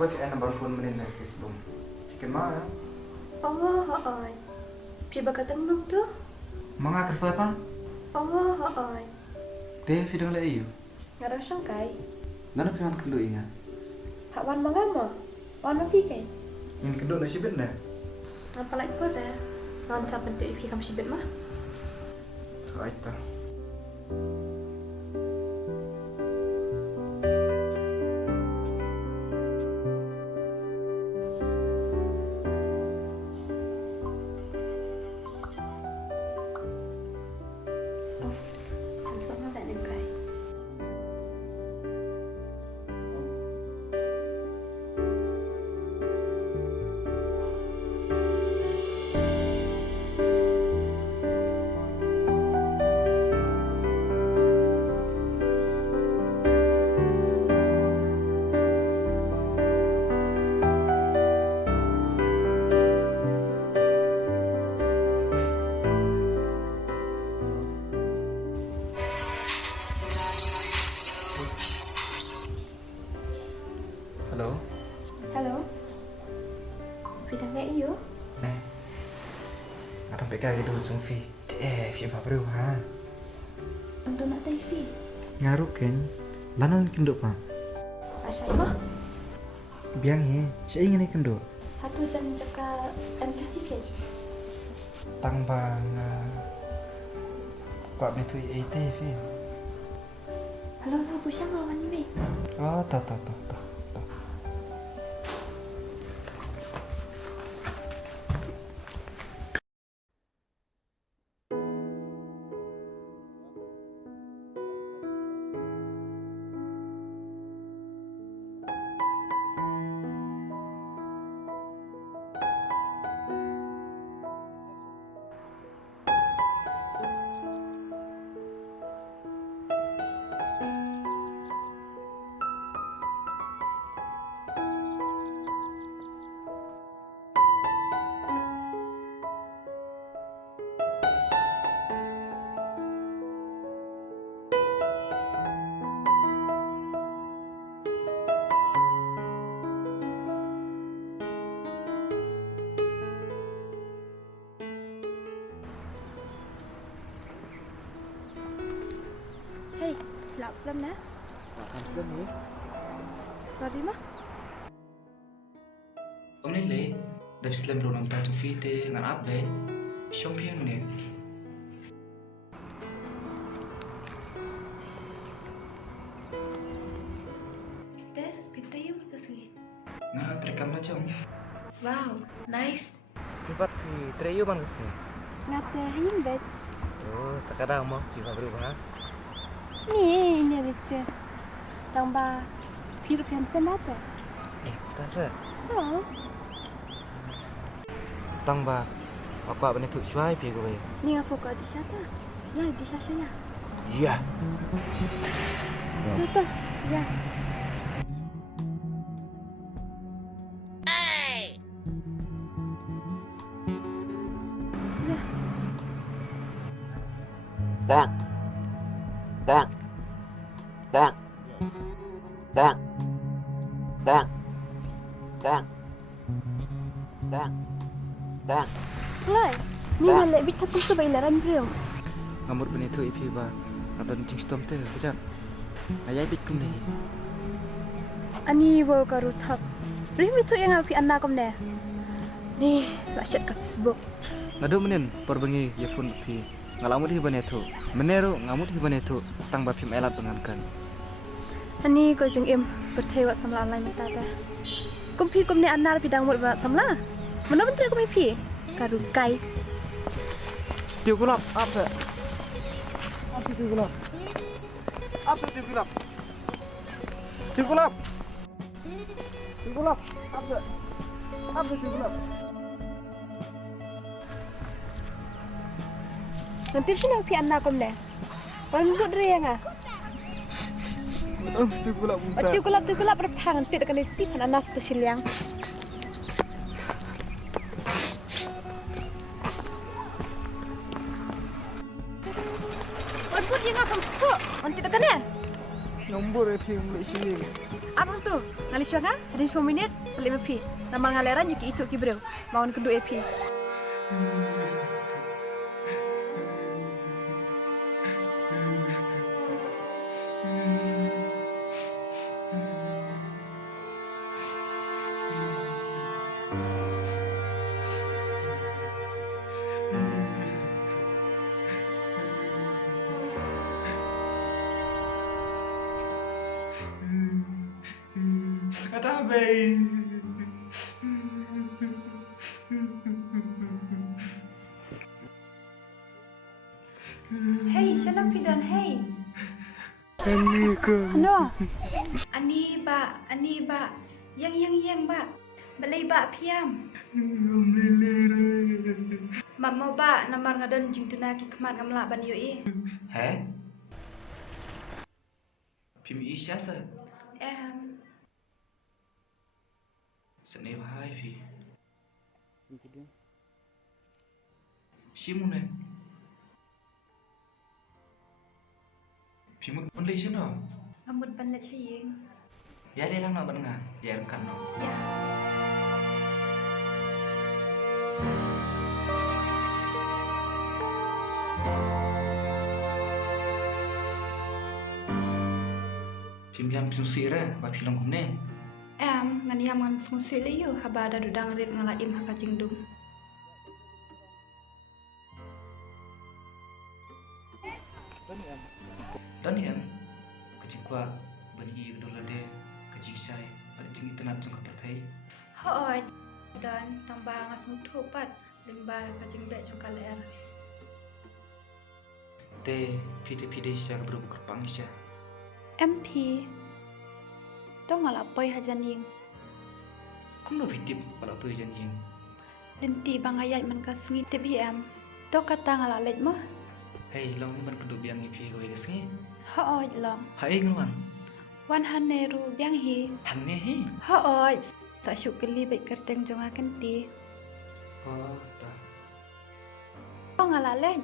buat baru pun menilai Facebook. Fikir mana? Oh, oi. Pi bakatang nung tu. Mga kerja apa? Oh, oi. Teh video le iyo. Ngarang sangkai. Nana pian kendo ingat. Hak wan mangama. Wan mapi kai. Ini kendo nasi benda. Apa lagi pada? Non sampai tu ipi kamu sibet mah. Aita. Halo. Halo. Bidang kayak iyo. Nè. Ada PK gitu langsung Vi. Vi apa bro ha? Untuk nak TV. Ngaruh kan? Lanan kendo pa. Asyai mah. Biang he. Saya ingin kendo. Satu jam jaka MTC ke. Tang bang. Kau ni tu TV. Halo, halo, busang lawan ni. Oh, tak. Hey, lak selam na. Sudah ni. Sorry mah. Om ni le. Dah Islam belum nampak tu Vi te ngan abe. Champion ni. Teh, pinta yuk ke sini. Nah, terekam na jom. Wow, nice. Lipat di treyo bang kesini. Ngata hin bet. Oh, tak ada mau di berubah. Ni aja. Tambah pir pensen apa? Tak se. Oh, Tang ba. Apa apa ni tu suai pi gue. ni nga foka di siya ta. Ya, di siya siya. Iya. Tuh, ya. Tang. Tang. Tang. Tang. Tang. Tang. Tang. Tang. Lai, ni nga lebih takut sebailaran bro. Ngamur bini tu ipi ba. Atau ncing stom te. Kejap. Ayah bit kum ni. Ani wo karu thap. Rimi tu yang api anak kom ne. Ni, lasyat ka Facebook. Ngadu menin perbengi ya phone pi. Ngalamu di bani tu. Meneru ngamut di bani tu. Tang ba phim elat pengankan. Ani ko jeng em berthewat samla online mata ta. Kumpi kum ne anar bidang mut ba samla. Mana bentuk kum pi? Karu kai. Tiu gulab, apa? Apa tiu gulab? Apa tiu gulab? Tiu gulab. Tiu gulab, apa? Apa tiu gulab? Nanti sini pi anak kom ne. Wan gut re nga. Tiu gulab muntah. Tiu gulab berpang nanti dekan ti kan anas tu siliang. Wan gut yang ngam tu. Nanti dekan ne. Nombor fi Malaysia. Abang tu, ngali syanga, ada 10 minit, selim pi. Namal ngaleran yuki itu kibreu. Maun kedua pi. Kata baik. Hey, siapa pidan? Hey, Ani ke? Ano? ani ba, yang ba, balai ba piam. Mak mau ba, namar ngadan jing tunaki kemat ngamla ban yoi. Heh? Phim Isha sa? Sene bhai phi. Simune. Phim Malaysia no. Ngamut ban let siyeng. Ya le lang no ban nga. Ya kan no. Ya. Phim yang susira ba film kumne. Ngan yam ngan fungsi le yo haba ada dudang rit ngalaim haka jingdum. Dan yang kecik kwa ban i dola de kecik sai pada jing itu nak jung kapertai. Hoi, dan tambah ngas mutu pat limba kajing bek jung kaler. Te pide Isha ka bro kerpang Isha. MP. To ngalapoi hajan ying. Kum no vitip kalau apa jan jing. Linti bang ayat man ka sngitip hi em. To kata ngalalet mo. Hei long ni ban kedu biang ipi ko igasngi. Hoi long. Hai ngelwan. Wan haneru biang hi. Hanne hi. Hoi. Tak syuk geli baik kerteng jong akan ti. Oh ta. Oh ngalalet.